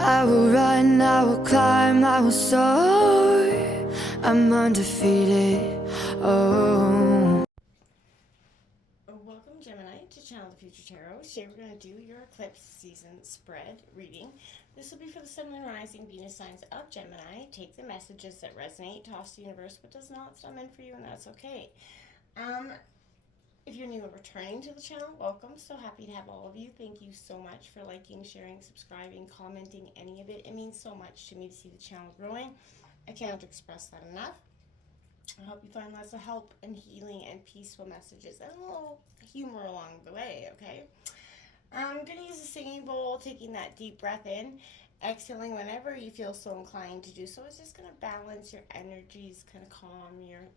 I will run, I will climb, I will soar. I'm undefeated. Oh. Welcome, Gemini, to Channel the Future Tarot. Today we're going to do your eclipse season spread reading. This will be for the Sun and Rising Venus signs of Gemini. Take the messages that resonate, toss the universe, but does not. It's not meant for you, and that's okay. If you're new and returning to the channel, welcome. So happy to have all of you. Thank you so much for liking, sharing, subscribing, commenting, any of it. It means so much to me to see the channel growing. I can't express that enough. I hope you find lots of help and healing and peaceful messages and a little humor along the way, okay? I'm going to use a singing bowl, taking that deep breath in, exhaling whenever you feel so inclined to do so. It's just going to balance your energies, kind of calm your,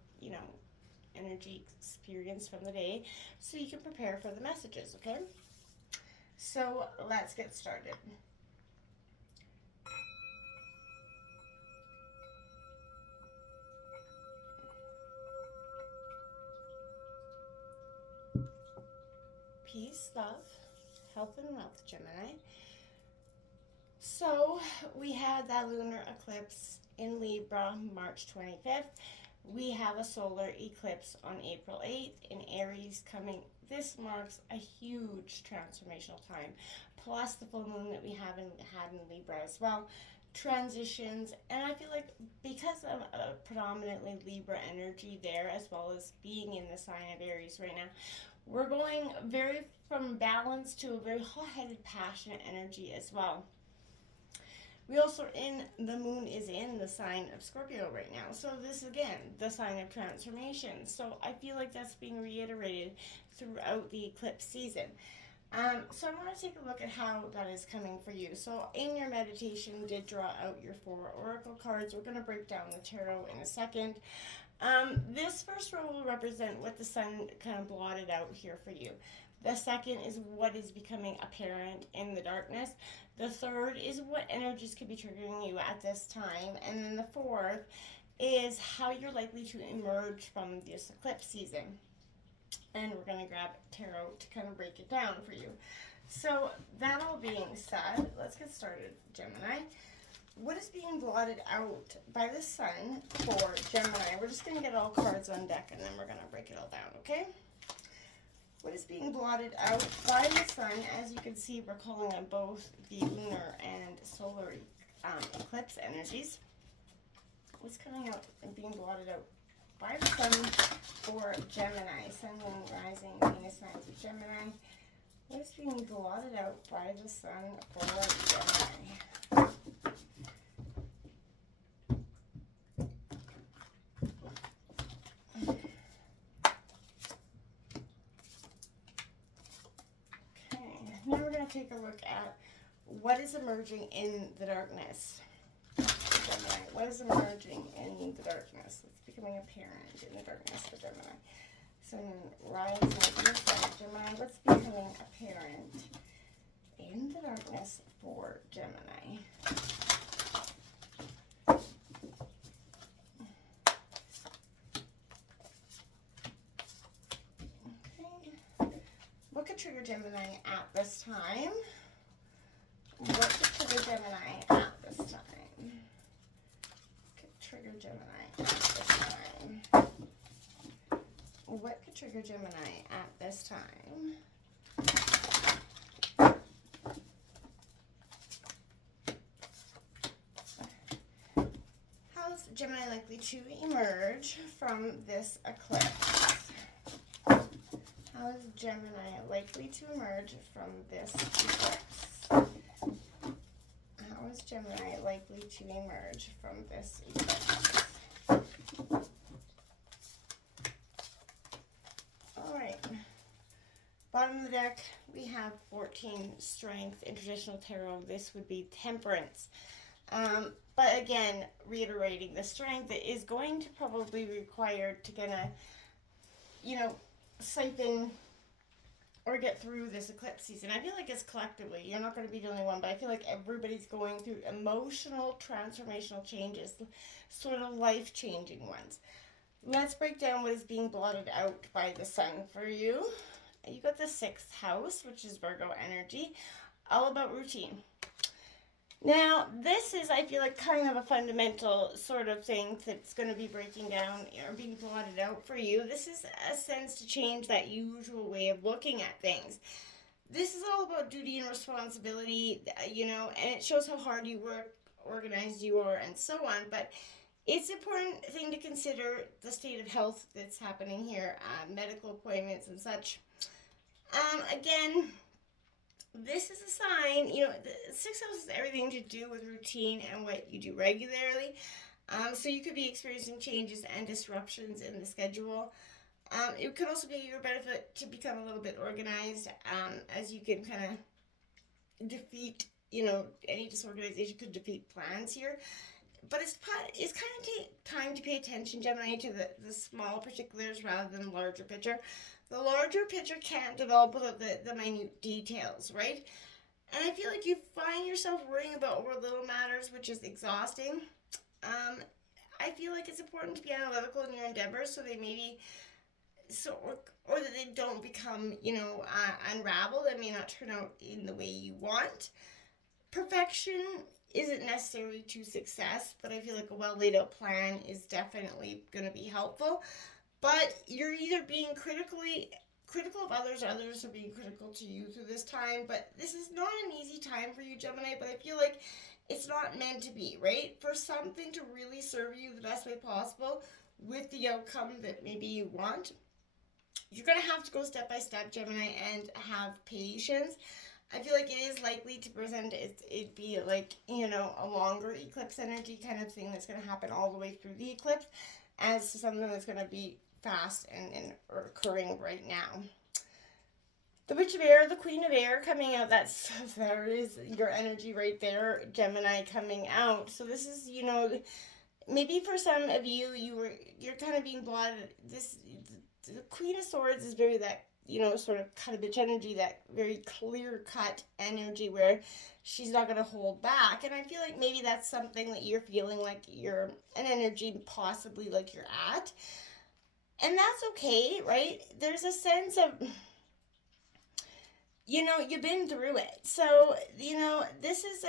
energy experience from the day so you can prepare for the messages, okay? So let's get started. Peace, love, health, and wealth, Gemini. So we had that lunar eclipse in Libra, March 25th. We have a solar eclipse on April 8th in Aries coming. This marks a huge transformational time. Plus the full moon that we haven't had in Libra as well. Transitions, and I feel like because of a predominantly Libra energy there, as well as being in the sign of Aries right now, we're going very from balance to a very hot-headed, passionate energy as well. We also the moon is in the sign of Scorpio right now. So this, again, the sign of transformation. So I feel like that's being reiterated throughout the eclipse season. So I want to take a look at how that is coming for you. So in your meditation, you did draw out your 4 oracle cards. We're going to break down the tarot in a second. This first row will represent what the sun kind of blotted out here for you. The second is what is becoming apparent in the darkness. The third is what energies could be triggering you at this time. And then the fourth is how you're likely to emerge from this eclipse season. And we're going to grab tarot to kind of break it down for you. So that all being said, let's get started, Gemini. What is being blotted out by the sun for Gemini? We're just going to get all cards on deck and then we're going to break it all down, okay? What is being blotted out by the sun? As you can see, we're calling on both the lunar and solar eclipse energies. What's coming out and being blotted out by the sun for Gemini? Sun, moon, rising, Venus signs of Gemini. What is being blotted out by the sun for Gemini? Now we're going to take a look at what is emerging in the darkness. Gemini. What is emerging in the darkness? It's becoming apparent in the darkness for Gemini. So rising Gemini. What's becoming apparent in the darkness for Gemini? What could trigger Gemini at this time? What could trigger Gemini at this time? Could trigger Gemini at this time? What could trigger Gemini at this time? How is Gemini likely to emerge from this eclipse? How is Gemini likely to emerge from this eclipse? How is Gemini likely to emerge from this eclipse? All right. Bottom of the deck, we have 14, Strength. In traditional tarot, this would be Temperance. But again, reiterating, the Strength is going to probably be required to siphon or get through this eclipse season. I feel like it's collectively. You're not going to be the only one, but I feel like everybody's going through emotional, transformational changes, sort of life-changing ones. Let's break down what is being blotted out by the sun for you. You got the 6th house, which is Virgo energy, all about routine. Now, this is, I feel like, kind of a fundamental sort of thing that's going to be breaking down or being plotted out for you. This is a sense to change that usual way of looking at things. This is all about duty and responsibility, and it shows how hard you work, organized you are, and so on. But it's an important thing to consider the state of health that's happening here, medical appointments and such. Again, this is a sign, the sixth house has everything to do with routine and what you do regularly. So you could be experiencing changes and disruptions in the schedule. It could also be your benefit to become a little bit organized, as you can kind of defeat, any disorganization could defeat plans here. But it's kind of time to pay attention, Gemini, to the small particulars rather than the larger picture. The larger picture can't develop without the minute details, right? And I feel like you find yourself worrying about over little matters, which is exhausting. I feel like it's important to be analytical in your endeavors, so they maybe or that they don't become unraveled and may not turn out in the way you want. Perfection isn't necessary to success, but I feel like a well laid out plan is definitely going to be helpful. But you're either being critical of others, or others are being critical to you through this time. But this is not an easy time for you, Gemini, but I feel like it's not meant to be, right? For something to really serve you the best way possible with the outcome that maybe you want, you're going to have to go step by step, Gemini, and have patience. I feel like it is likely to present it be like, a longer eclipse energy kind of thing that's going to happen all the way through the eclipse, as to something that's going to be fast and occurring right now. The Witch of Air, the Queen of Air coming out, there is your energy right there, Gemini coming out. So this is, maybe for some of you, you're kind of being blotted. The Queen of Swords is very that, sort of cut a bitch energy, that very clear cut energy where she's not going to hold back. And I feel like maybe that's something that you're feeling like you're an energy possibly like you're at. And that's okay, right? There's a sense of, you've been through it. So, this is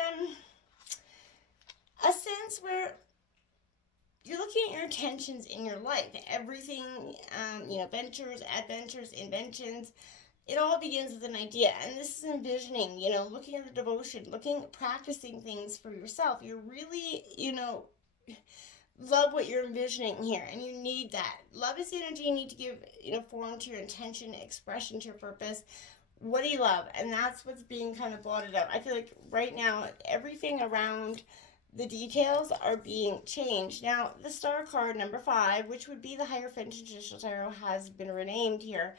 a sense where you're looking at your intentions in your life. Everything, ventures, adventures, inventions, it all begins with an idea. And this is envisioning, looking at the devotion, practicing things for yourself. You're really, love what you're envisioning here, and you need that. Love is the energy you need to give, form to your intention, expression to your purpose. What do you love? And that's what's being kind of blotted out. I feel like right now, everything around the details are being changed. Now, the star card, number 5, which would be the Hierophant Traditional Tarot, has been renamed here.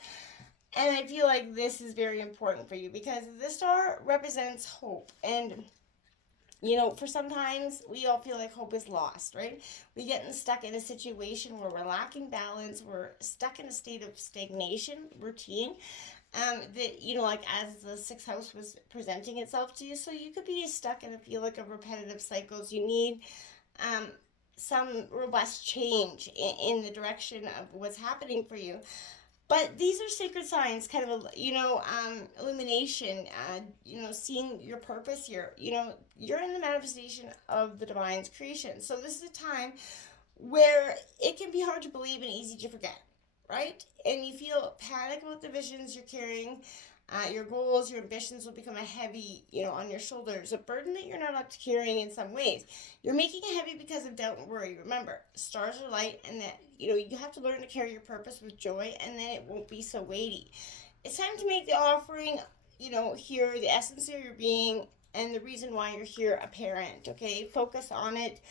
And I feel like this is very important for you because the star represents hope. And, for sometimes we all feel like hope is lost, right? We get stuck in a situation where we're lacking balance. We're stuck in a state of stagnation, routine. That, as the sixth house was presenting itself to you. So you could be stuck in a repetitive cycles. You need some robust change in the direction of what's happening for you. But these are sacred signs, kind of, illumination, seeing your purpose here. You're in the manifestation of the divine's creation. So this is a time where it can be hard to believe and easy to forget. Right? And you feel panic about the visions you're carrying. Your goals, your ambitions will become a heavy, on your shoulders, a burden that you're not up to carrying in some ways. You're making it heavy because of doubt and worry. Remember, stars are light, and that, you have to learn to carry your purpose with joy, and then it won't be so weighty. It's time to make the offering, here, the essence of your being, and the reason why you're here apparent, okay? Focus on it.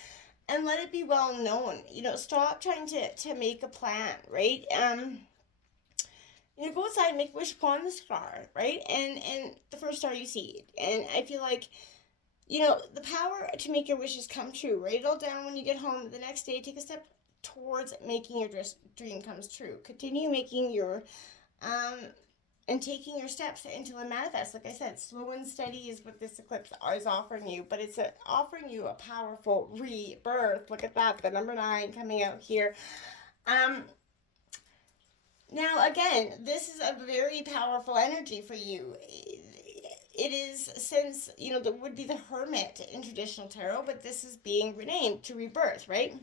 And let it be well known. Stop trying to make a plan, right? Go outside and make a wish upon the star, right? And the first star you see. And I feel like, the power to make your wishes come true. Write it all down when you get home. The next day, take a step towards making your dream comes true. Continue making your and taking your steps until it manifests. Like I said, slow and steady is what this eclipse is offering you, but it's offering you a powerful rebirth. Look at that, the number 9 coming out here. Now, again, this is a very powerful energy for you. it is, since, that would be the Hermit in traditional tarot, but this is being renamed to Rebirth, right?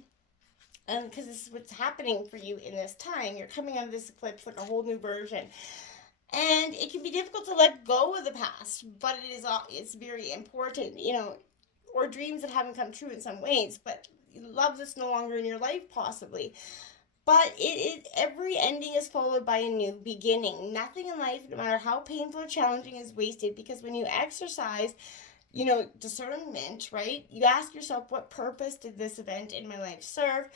Because this is what's happening for you in this time. You're coming out of this eclipse like a whole new version. And it can be difficult to let go of the past, but it's very important, or dreams that haven't come true in some ways, but love that's no longer in your life possibly. But every ending is followed by a new beginning. Nothing in life, no matter how painful or challenging, is wasted, because when you exercise, discernment, right? You ask yourself, what purpose did this event in my life serve?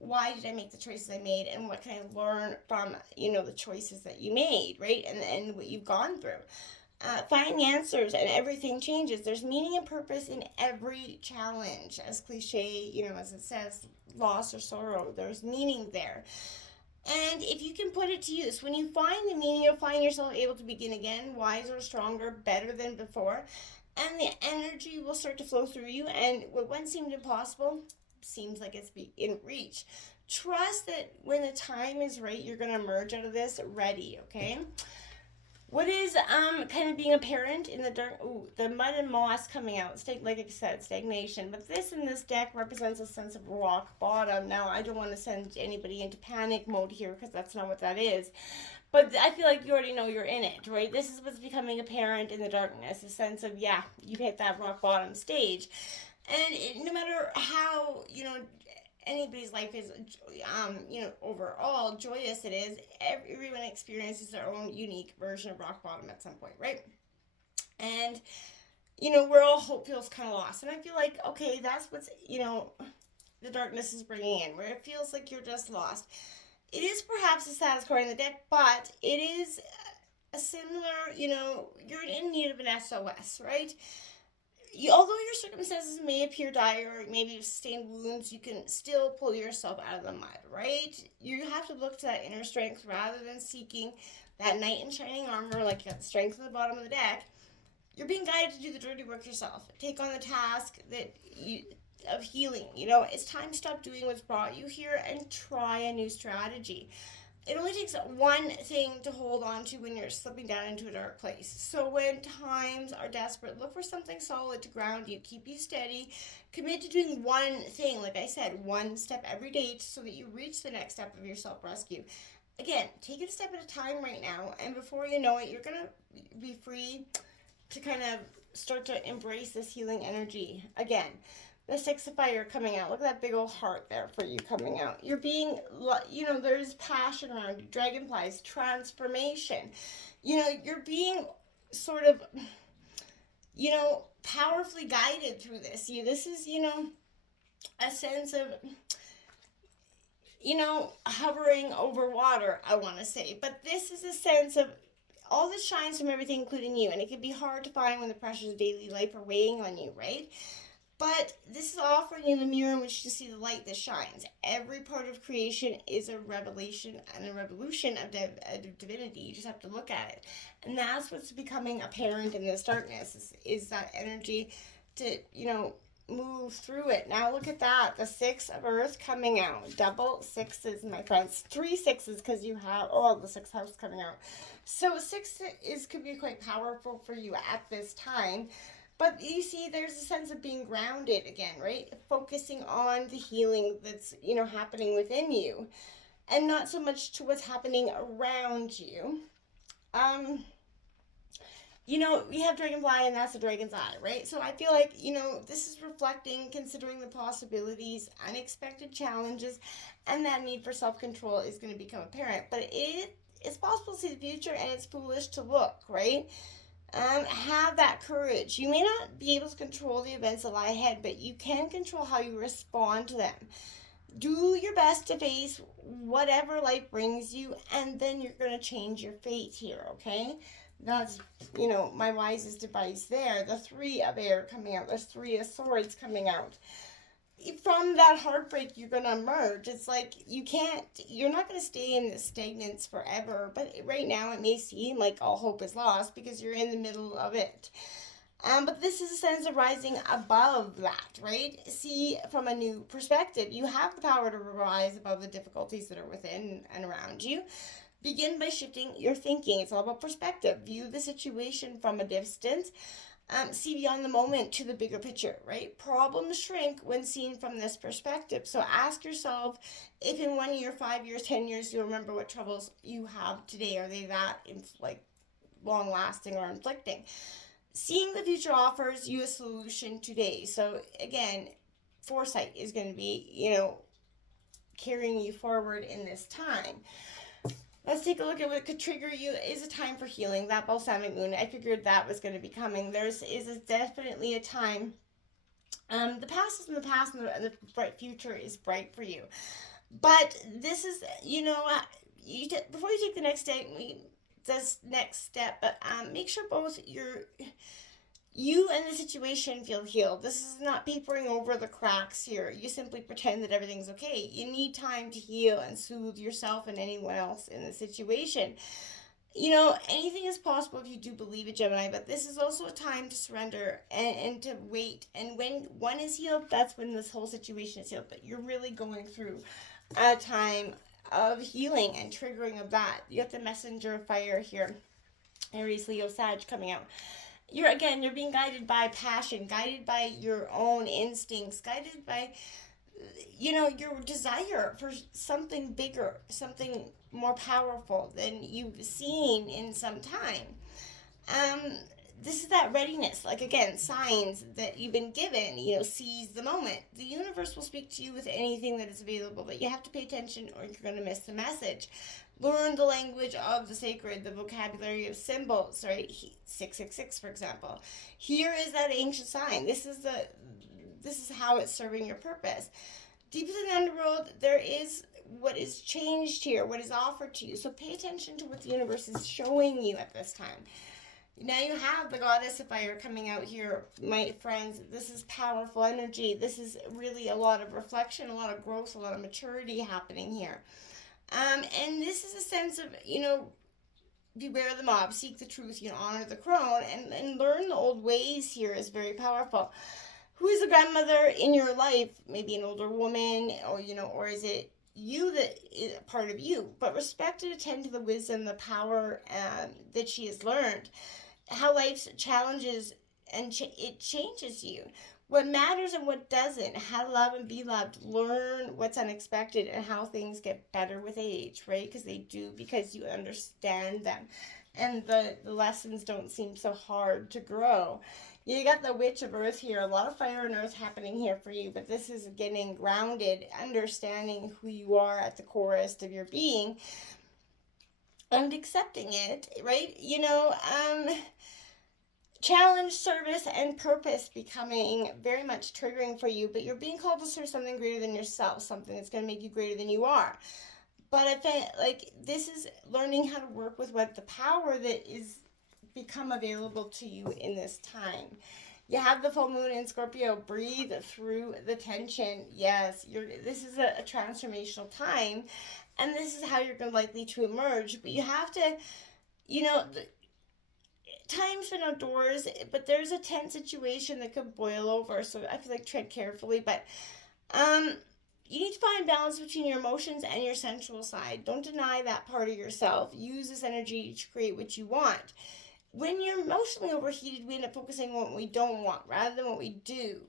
Why did I make the choices I made? And what can I learn from, the choices that you made, right? And what you've gone through. Find answers, and everything changes. There's meaning and purpose in every challenge. As cliche, as it says, loss or sorrow, there's meaning there. And if you can put it to use, when you find the meaning, you'll find yourself able to begin again, wiser, stronger, better than before. And the energy will start to flow through you, and what once seemed impossible seems like it's in reach. Trust that when the time is right, you're going to emerge out of this ready, okay? What is kind of being a parent in the dark? Ooh, the mud and moss coming out. Like I said, stagnation. But this in this deck represents a sense of rock bottom. Now, I don't want to send anybody into panic mode here, because that's not what that is. But I feel like you already know you're in it, right? This is what's becoming apparent in the darkness. A sense of, yeah, you've hit that rock bottom stage. And no matter how, anybody's life is, overall joyous it is, everyone experiences their own unique version of rock bottom at some point, right? And, where all hope feels kind of lost. And I feel like, okay, that's what's, the darkness is bringing in, where it feels like you're just lost. It is perhaps the saddest card in the deck, but it is a similar, you're in need of an SOS, right? Although your circumstances may appear dire, or maybe sustained wounds, you can still pull yourself out of the mud, right? You have to look to that inner strength rather than seeking that knight in shining armor, like you got the strength at the bottom of the deck. You're being guided to do the dirty work yourself. Take on the task of healing. It's time to stop doing what's brought you here and try a new strategy. It only takes one thing to hold on to when you're slipping down into a dark place. So when times are desperate, look for something solid to ground you, keep you steady, commit to doing one thing, like I said, one step every day, so that you reach the next step of your self-rescue. Again, take it a step at a time right now, and before you know it, you're going to be free to kind of start to embrace this healing energy again. The Six of Fire coming out. Look at that big old heart there for you coming out. You're being, there's passion around you. Dragonflies, transformation. You're being sort of, powerfully guided through this. This is, a sense of, hovering over water, I want to say. But this is a sense of all that shines from everything, including you. And it can be hard to find when the pressures of daily life are weighing on you, right? But this is offering you the mirror in which to see the light that shines. Every part of creation is a revelation and a revolution of divinity. You just have to look at it. And that's what's becoming apparent in this darkness, is that energy to, move through it. Now look at that. The Six of Earth coming out. Double sixes, my friends. 3 6s, because you have, the sixth house coming out. So 6 could be quite powerful for you at this time. But you see, there's a sense of being grounded again, right? Focusing on the healing that's, happening within you, and not so much to what's happening around you. We have Dragonfly, and that's the dragon's eye, right? So I feel like, this is reflecting, considering the possibilities, unexpected challenges, and that need for self-control is going to become apparent. But it's possible to see the future, and it's foolish to look, right? Have that courage. You may not be able to control the events that lie ahead, but you can control how you respond to them. Do your best to face whatever life brings you, and then you're going to change your fate here, okay? That's, my wisest advice there. The 3 of Air coming out. There's 3 of Swords coming out. From that heartbreak, you're going to emerge. It's like you're not going to stay in this stagnance forever, but right now it may seem like all hope is lost because you're in the middle of it. But this is a sense of rising above that, right? See from a new perspective. You have the power to rise above the difficulties that are within and around you. Begin by shifting your thinking. It's all about perspective. View the situation from a distance. See beyond the moment to the bigger picture, right? Problems shrink when seen from this perspective. So ask yourself if in 1 year, 5 years, 10 years, you'll remember what troubles you have today. Are they that long lasting or inflicting? Seeing the future offers you a solution today. So again, foresight is going to be, carrying you forward in this time. Let's take a look at what could trigger you. Is a time for healing. That balsamic moon, I figured that was going to be coming. Definitely a time. The past is in the past, and the bright future is bright for you. But this is, before you take the next step, but make sure both you and the situation feel healed. This is not papering over the cracks here. You simply pretend that everything's okay. You need time to heal and soothe yourself and anyone else in the situation. Anything is possible if you do believe it, Gemini, but this is also a time to surrender and to wait. And when one is healed, that's when this whole situation is healed. But you're really going through a time of healing and triggering of that. You got the messenger of fire here. Aries, Leo, Sag coming out. You're being guided by passion, guided by your own instincts, guided by, your desire for something bigger, something more powerful than you've seen in some time. This is that readiness, signs that you've been given, seize the moment. The universe will speak to you with anything that is available, but you have to pay attention or you're going to miss the message. Learn the language of the sacred, the vocabulary of symbols, right? 666, for example. Here is that ancient sign. This is how it's serving your purpose. Deep in the underworld, there is what is changed here, what is offered to you. So pay attention to what the universe is showing you at this time. Now you have the goddess of fire coming out here, my friends. This is powerful energy. This is really a lot of reflection, a lot of growth, a lot of maturity happening here. And this is a sense of, beware the mob, seek the truth, honor the crone, and learn the old ways here is very powerful. Who is a grandmother in your life? Maybe an older woman, or is it you that is a part of you? But respect and attend to the wisdom, the power that she has learned. How life's challenges and it changes you. What matters and what doesn't. How to love and be loved. Learn what's unexpected and how things get better with age, right? Because they do, because you understand them. And the lessons don't seem so hard to grow. You got the Witch of Earth here. A lot of fire and earth happening here for you. But this is getting grounded, understanding who you are at the corest of your being. And accepting it, right? Challenge, service, and purpose becoming very much triggering for you, but you're being called to serve something greater than yourself, something that's going to make you greater than you are. But I think this is learning how to work with what the power that is become available to you in this time. You have the full moon in Scorpio. Breathe through the tension. Yes, this is a transformational time, and this is how you're likely to emerge. But you have to, time's been outdoors, but there's a tense situation that could boil over. So I feel like tread carefully, but you need to find balance between your emotions and your sensual side. Don't deny that part of yourself. Use this energy to create what you want. When you're emotionally overheated, we end up focusing on what we don't want rather than what we do.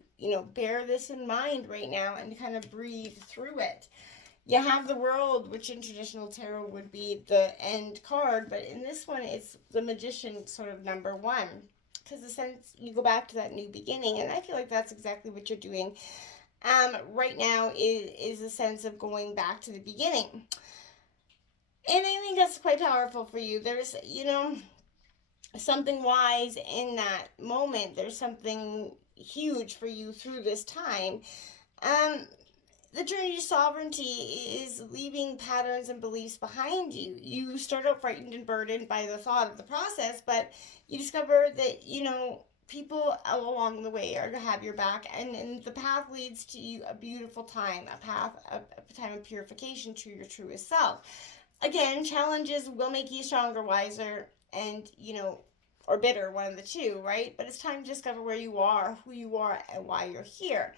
Bear this in mind right now and kind of breathe through it. You have the World, which in traditional tarot would be the end card, but in this one, it's the Magician sort of number one. Because the sense you go back to that new beginning, and I feel like that's exactly what you're doing right now is a sense of going back to the beginning. And I think that's quite powerful for you. There's, something wise in that moment. There's something huge for you through this time. The journey to sovereignty is leaving patterns and beliefs behind you. You start out frightened and burdened by the thought of the process, but you discover that, people along the way are going to have your back, and the path leads to you a beautiful time, a time of purification to your truest self. Again, challenges will make you stronger, wiser, and, or bitter, one of the two, right? But it's time to discover where you are, who you are, and why you're here.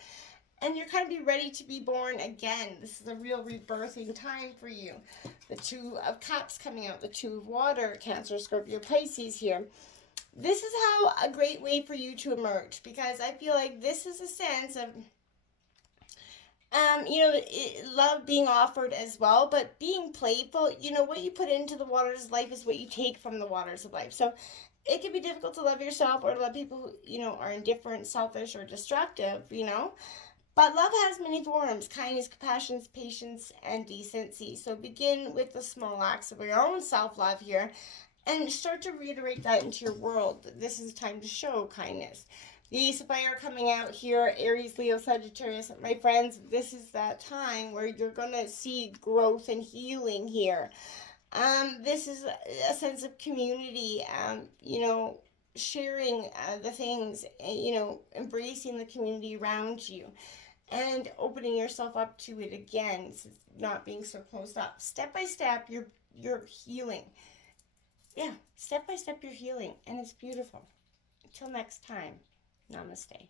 And you're kind of be ready to be born again. This is a real rebirthing time for you. The Two of Cups coming out, the Two of Water, Cancer, Scorpio, Pisces here. This is how a great way for you to emerge, because I feel like this is a sense of, love being offered as well, but being playful. What you put into the waters of life is what you take from the waters of life. So it can be difficult to love yourself or to love people who, are indifferent, selfish, or destructive, But love has many forms: kindness, compassion, patience, and decency. So begin with the small acts of your own self-love here and start to reiterate that into your world. This is time to show kindness. The Ace of Fire coming out here, Aries, Leo, Sagittarius. My friends, this is that time where you're going to see growth and healing here. This is a sense of community, sharing the things, embracing the community around you and opening yourself up to it again, not being so closed up. Step by step, you're healing. Yeah, step by step, you're healing, and it's beautiful. Until next time, namaste.